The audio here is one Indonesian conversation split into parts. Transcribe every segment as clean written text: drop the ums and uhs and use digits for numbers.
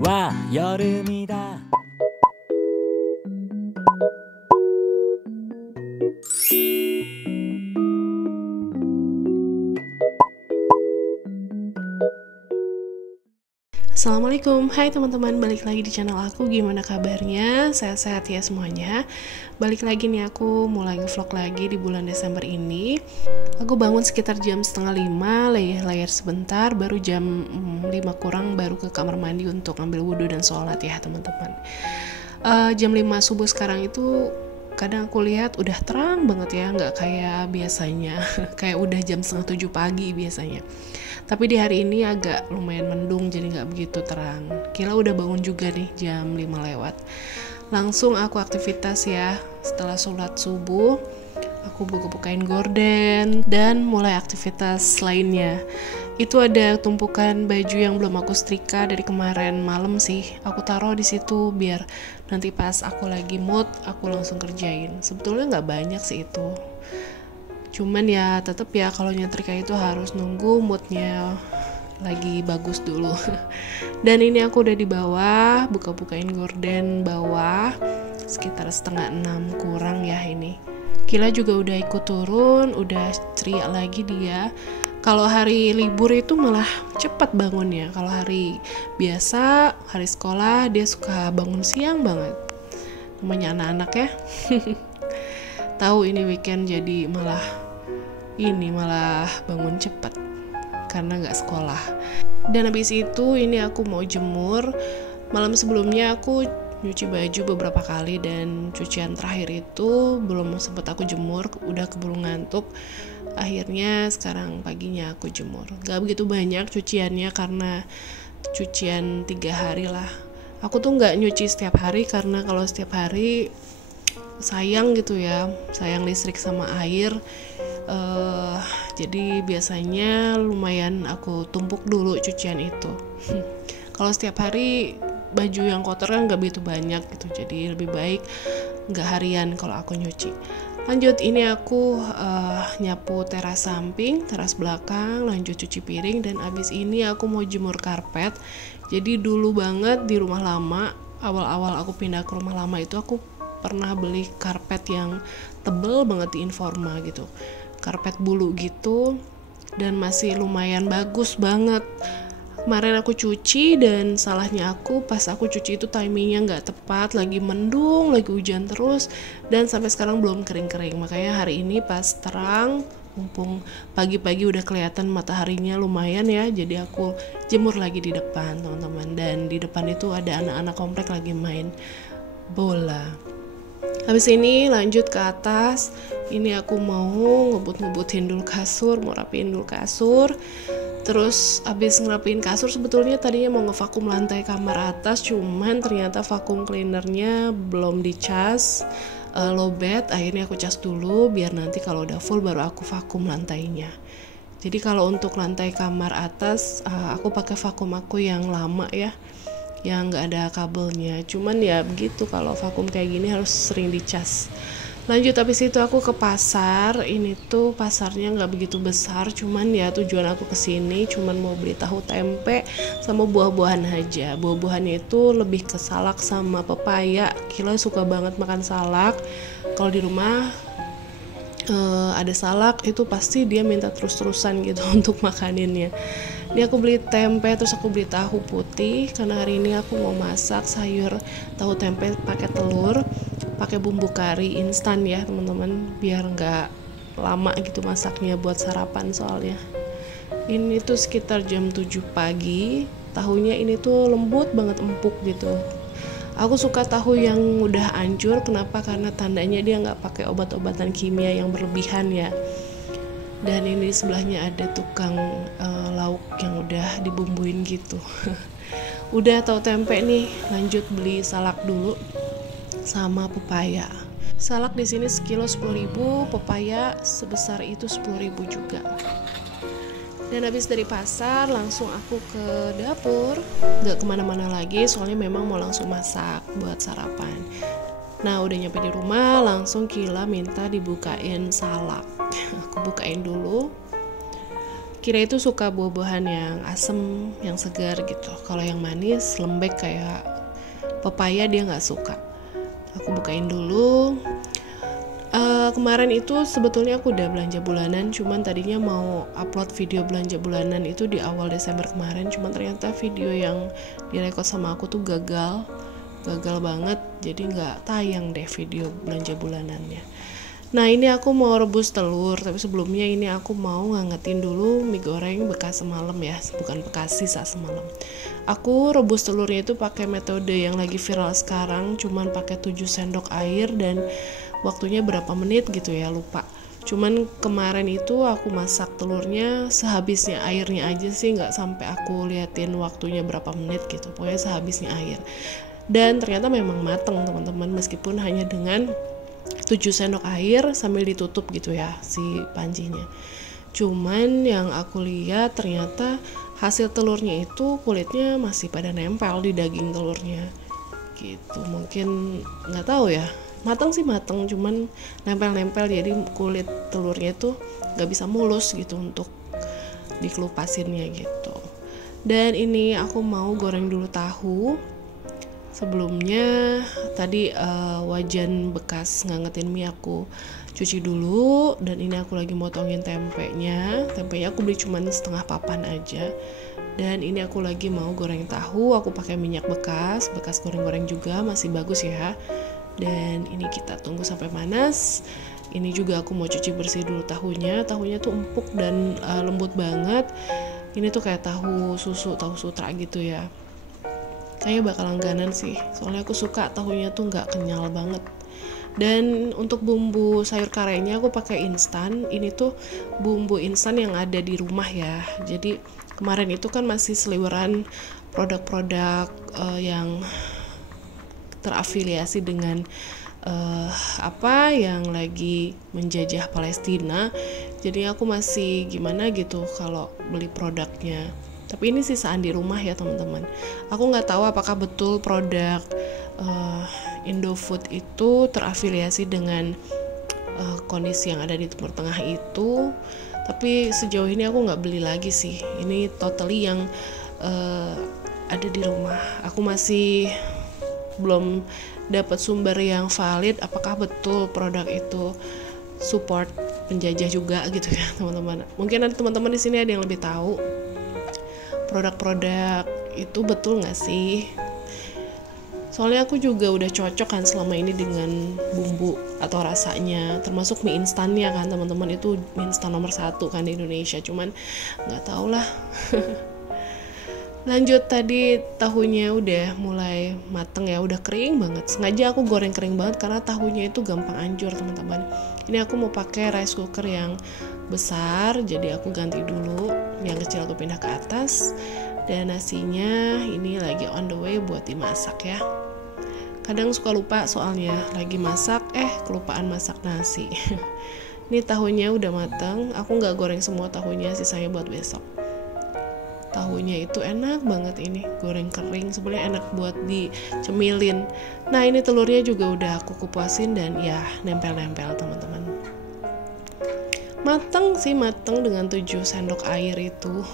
와 여름이다. Assalamualaikum, hai teman-teman, balik lagi di channel aku. Gimana kabarnya? Sehat-sehat ya semuanya. Balik lagi nih, aku mulai nge-vlog lagi di bulan Desember ini. Aku bangun sekitar jam setengah 5, layar sebentar, baru jam 5 kurang baru ke kamar mandi untuk ambil wudhu dan sholat ya teman-teman. Jam 5 subuh sekarang itu kadang aku lihat udah terang banget ya, nggak kayak biasanya. Kayak udah jam setengah 7 pagi biasanya. Tapi di hari ini agak lumayan mendung, jadi nggak begitu terang. Kila udah bangun juga nih jam 5 lewat. Langsung aku aktivitas ya. Setelah sholat subuh, aku buka-bukain gorden dan mulai aktivitas lainnya. Itu ada tumpukan baju yang belum aku setrika dari kemarin malam sih. Aku taruh di situ biar nanti pas aku lagi mood, aku langsung kerjain. Sebetulnya nggak banyak sih itu. Cuman ya tetap ya kalau nyetrika itu harus nunggu moodnya lagi bagus dulu. Dan ini aku udah di bawah, buka-bukain gorden bawah sekitar setengah 6 kurang ya ini. Kila juga udah ikut turun, udah ceria lagi dia. Kalau hari libur itu malah cepat bangunnya. Kalau hari biasa, hari sekolah dia suka bangun siang banget. Namanya anak-anak ya. Tahu ini weekend jadi malah bangun cepat karena nggak sekolah. Dan habis itu ini aku mau jemur. Malam sebelumnya aku nyuci baju beberapa kali dan cucian terakhir itu belum sempat aku jemur, udah keburu ngantuk. Akhirnya sekarang paginya aku jemur. Gak begitu banyak cuciannya karena cucian 3 hari lah. Aku tuh nggak nyuci setiap hari karena kalau setiap hari sayang gitu ya, sayang listrik sama air. Jadi biasanya lumayan aku tumpuk dulu cucian itu. Kalau setiap hari baju yang kotor kan nggak begitu banyak gitu, jadi lebih baik nggak harian kalau aku nyuci. Lanjut, ini aku nyapu teras samping, teras belakang, lanjut cuci piring, dan abis ini aku mau jemur karpet. Jadi dulu banget di rumah lama, awal-awal aku pindah ke rumah lama itu aku pernah beli karpet yang tebel banget di Informa gitu, karpet bulu gitu, dan masih lumayan bagus banget. Kemarin aku cuci dan salahnya aku pas aku cuci itu timingnya nggak tepat, lagi mendung, lagi hujan terus, dan sampai sekarang belum kering-kering. Makanya hari ini pas terang, mumpung pagi-pagi udah kelihatan mataharinya lumayan ya, jadi aku jemur lagi di depan teman-teman. Dan di depan itu ada anak-anak komplek lagi main bola. Habis ini lanjut ke atas. Ini aku mau ngebut-ngebutin dulu kasur, mau rapiin dulu kasur. Terus abis ngerapiin kasur, sebetulnya tadinya mau ngevakum lantai kamar atas, cuman ternyata vakum cleanernya belum dicas, lowbat. Akhirnya aku cas dulu biar nanti kalau udah full baru aku vakum lantainya. Jadi kalau untuk lantai kamar atas, aku pakai vakum aku yang lama ya, yang nggak ada kabelnya. Cuman ya begitu, kalau vakum kayak gini harus sering dicas. Lanjut, habis itu aku ke pasar. Ini tuh pasarnya nggak begitu besar, cuman ya tujuan aku kesini cuman mau beli tahu tempe sama buah-buahan aja. Buah-buahannya itu lebih ke salak sama pepaya. Kila suka banget makan salak. Kalau di rumah ada salak itu pasti dia minta terus-terusan gitu untuk makaninnya. Ini aku beli tempe, terus aku beli tahu putih karena hari ini aku mau masak sayur tahu tempe pakai telur, pakai bumbu kari instan ya teman-teman, biar nggak lama gitu masaknya buat sarapan soalnya. Ini tuh sekitar jam 7 pagi. Tahunya ini tuh lembut banget, empuk gitu. Aku suka tahu yang udah hancur. Kenapa? Karena tandanya dia nggak pakai obat-obatan kimia yang berlebihan ya. Dan ini di sebelahnya ada tukang lauk yang udah dibumbuin gitu. Udah tahu tempe nih, lanjut beli salak dulu sama pepaya. Salak di sini sekilo 10.000, pepaya sebesar itu 10.000 juga. Dan habis dari pasar langsung aku ke dapur, nggak kemana-mana lagi soalnya memang mau langsung masak buat sarapan. Nah udah nyampe di rumah langsung Kila minta dibukain salak. Aku bukain dulu. Kira itu suka buah-buahan yang asem, yang segar gitu. Kalau yang manis, lembek kayak pepaya dia nggak suka. Aku bukain dulu. Kemarin itu sebetulnya aku udah belanja bulanan, cuman tadinya mau upload video belanja bulanan itu di awal Desember kemarin, cuman ternyata video yang direkod sama aku tuh gagal banget, jadi nggak tayang deh video belanja bulanannya. Nah ini aku mau rebus telur, tapi sebelumnya ini aku mau ngangetin dulu mie goreng bekas semalam ya, bukan bekas sisa semalam. Aku rebus telurnya itu pakai metode yang lagi viral sekarang, cuman pakai 7 sendok air dan waktunya berapa menit gitu ya, lupa. Cuman kemarin itu aku masak telurnya sehabisnya airnya aja sih, nggak sampai aku liatin waktunya berapa menit gitu, pokoknya sehabisnya air. Dan ternyata memang mateng teman-teman, meskipun hanya dengan 7 sendok air sambil ditutup gitu ya si pancinya. Cuman yang aku lihat ternyata hasil telurnya itu kulitnya masih pada nempel di daging telurnya gitu. Mungkin nggak tahu ya, matang sih matang, cuman nempel-nempel, jadi kulit telurnya itu nggak bisa mulus gitu untuk dikelupasinnya gitu. Dan ini aku mau goreng dulu tahu. Sebelumnya tadi wajan bekas ngangetin mie aku cuci dulu, dan ini aku lagi motongin tempenya aku beli cuman setengah papan aja. Dan ini aku lagi mau goreng tahu, aku pakai minyak bekas goreng-goreng juga, masih bagus ya. Dan ini kita tunggu sampai panas. Ini juga aku mau cuci bersih dulu tahunya tuh empuk dan lembut banget. Ini tuh kayak tahu susu, tahu sutra gitu ya. Kayaknya bakal langganan sih, soalnya aku suka tahunya tuh nggak kenyal banget. Dan untuk bumbu sayur karenya aku pakai instan. Ini tuh bumbu instan yang ada di rumah ya. Jadi kemarin itu kan masih seliweran produk-produk yang terafiliasi dengan yang lagi menjajah Palestina. Jadi aku masih gimana gitu kalau beli produknya. Tapi ini sisaan di rumah ya teman-teman. Aku nggak tahu apakah betul produk Indofood itu terafiliasi dengan kondisi yang ada di Timur Tengah itu. Tapi sejauh ini aku nggak beli lagi sih. Ini totally yang ada di rumah. Aku masih belum dapat sumber yang valid apakah betul produk itu support penjajah juga gitu ya teman-teman. Mungkin ada teman-teman di sini ada yang lebih tahu produk-produk itu betul nggak sih? Soalnya aku juga udah cocok kan selama ini dengan bumbu atau rasanya, termasuk mie instannya kan teman-teman, itu mie instan nomor 1 kan di Indonesia. Cuman nggak tahu lah. Lanjut, tadi tahunya udah mulai mateng ya, udah kering banget. Sengaja aku goreng kering banget karena tahunya itu gampang hancur teman-teman. Ini aku mau pakai rice cooker yang besar, jadi aku ganti dulu, yang kecil aku pindah ke atas. Dan nasinya ini lagi on the way buat dimasak ya. Kadang suka lupa soalnya lagi masak, kelupaan masak nasi. Ini tahunya udah mateng, aku nggak goreng semua tahunya, sisanya buat besok. Tahunya itu enak banget ini, goreng kering, sebenarnya enak buat dicemilin. Nah ini telurnya juga udah aku kupasin dan ya nempel-nempel teman-teman. Mateng sih, mateng dengan 7 sendok air itu.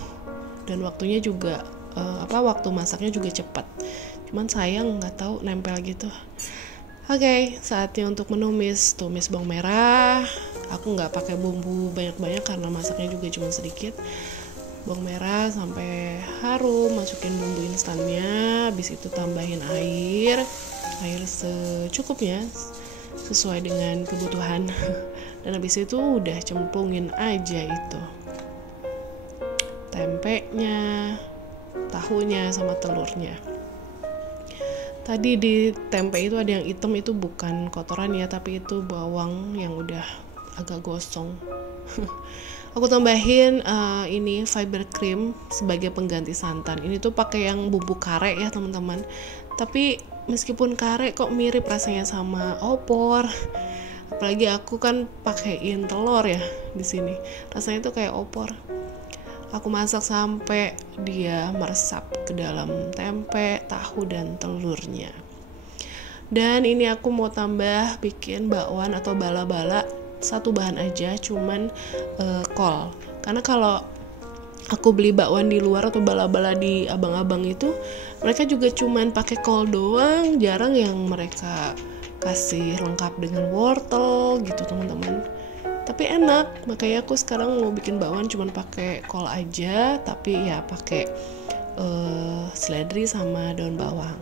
Dan waktunya juga waktu masaknya juga cepat. Cuman sayang nggak tahu nempel gitu. Oke, saatnya untuk tumis bawang merah. Aku nggak pakai bumbu banyak-banyak karena masaknya juga cuma sedikit. Bawang merah sampai harum, masukin bumbu instannya, habis itu tambahin air secukupnya sesuai dengan kebutuhan. Dan habis itu udah cemplungin aja itu tempenya, tahunya sama telurnya. Tadi di tempe itu ada yang hitam, itu bukan kotoran ya, tapi itu bawang yang udah agak gosong. Aku tambahin ini fiber cream sebagai pengganti santan. Ini tuh pakai yang bumbu kare ya teman-teman. Tapi meskipun kare kok mirip rasanya sama opor. Apalagi aku kan pakein telur ya di sini. Rasanya tuh kayak opor. Aku masak sampai dia meresap ke dalam tempe, tahu dan telurnya. Dan ini aku mau tambah bikin bakwan atau bala-bala, satu bahan aja, cuman kol. Karena kalau aku beli bakwan di luar atau bala-bala di abang-abang itu, mereka juga cuman pakai kol doang, jarang yang mereka kasih lengkap dengan wortel gitu teman-teman. Tapi enak, makanya aku sekarang mau bikin bakwan cuman pakai kol aja, tapi ya pakai seledri sama daun bawang.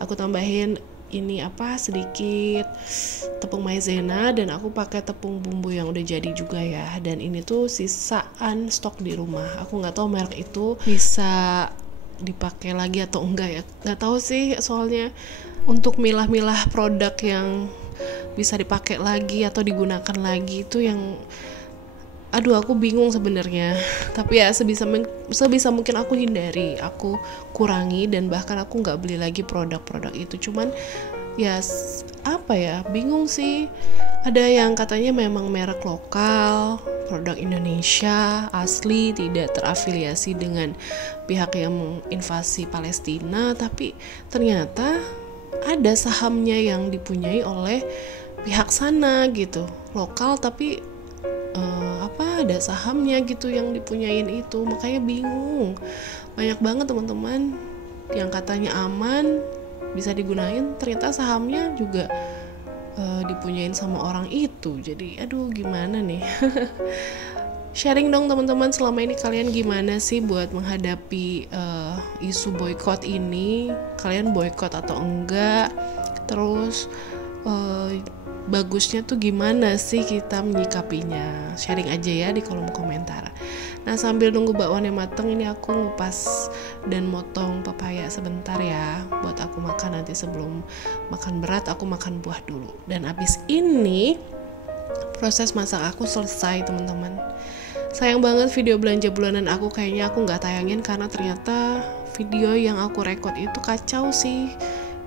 Aku tambahin ini sedikit tepung maizena, dan aku pakai tepung bumbu yang udah jadi juga ya. Dan ini tuh sisaan stok di rumah. Aku nggak tahu merek itu bisa dipakai lagi atau enggak ya. Nggak tahu sih, soalnya untuk milah-milah produk yang bisa dipakai lagi atau digunakan lagi itu yang aku bingung sebenarnya. Tapi ya sebisa mungkin aku hindari, aku kurangi, dan bahkan aku nggak beli lagi produk-produk itu. Cuman ya bingung sih. Ada yang katanya memang merek lokal, produk Indonesia asli, tidak terafiliasi dengan pihak yang menginvasi Palestina, tapi ternyata ada sahamnya yang dipunyai oleh pihak sana gitu, lokal, tapi ada sahamnya gitu yang dipunyain itu. Makanya bingung, banyak banget teman-teman yang katanya aman bisa digunain, ternyata sahamnya juga dipunyain sama orang itu. Jadi gimana nih. Sharing dong teman-teman, selama ini kalian gimana sih buat menghadapi isu boykot ini? Kalian boykot atau enggak? Terus bagusnya tuh gimana sih kita menyikapinya? Sharing aja ya di kolom komentar. Nah, sambil nunggu bakwannya mateng, ini aku ngupas dan motong pepaya sebentar ya, buat aku makan nanti. Sebelum makan berat, aku makan buah dulu. Dan abis ini proses masak aku selesai teman-teman. Sayang banget video belanja bulanan aku kayaknya aku nggak tayangin, karena ternyata video yang aku record itu kacau sih,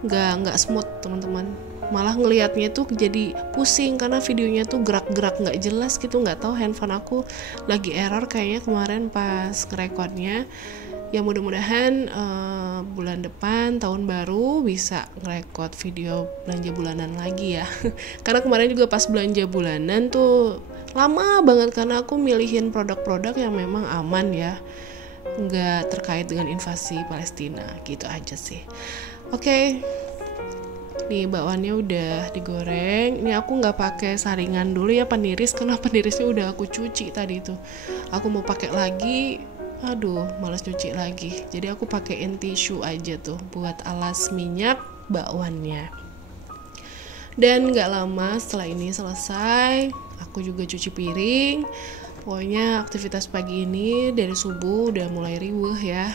nggak smooth teman-teman. Malah ngelihatnya tuh jadi pusing karena videonya tuh gerak-gerak nggak jelas gitu. Nggak tahu handphone aku lagi error kayaknya kemarin pas ngerekodnya. Ya mudah-mudahan bulan depan tahun baru bisa ngerekod video belanja bulanan lagi ya. Karena kemarin juga pas belanja bulanan tuh lama banget, karena aku milihin produk-produk yang memang aman ya, nggak terkait dengan invasi Palestina gitu aja sih. Oke. Nih bakwannya udah digoreng. Ini aku nggak pakai saringan dulu ya, peniris, karena penirisnya udah aku cuci tadi tuh. Aku mau pakai lagi, malas cuci lagi. Jadi aku pakein tisu aja tuh buat alas minyak bakwannya. Dan nggak lama setelah ini selesai, aku juga cuci piring. Pokoknya aktivitas pagi ini dari subuh udah mulai riweuh ya.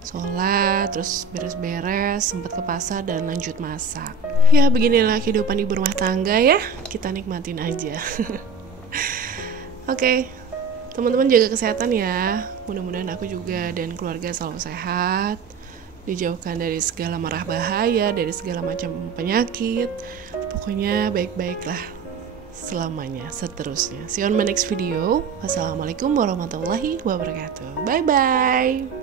Sholat, terus beres-beres, sempat ke pasar dan lanjut masak. Ya beginilah kehidupan ibu rumah tangga ya, kita nikmatin aja. Oke, teman-teman jaga kesehatan ya. Mudah-mudahan aku juga dan keluarga selalu sehat, dijauhkan dari segala mara bahaya, dari segala macam penyakit. Pokoknya baik-baiklah selamanya, seterusnya. See you on my next video. Wassalamualaikum warahmatullahi wabarakatuh. Bye-bye.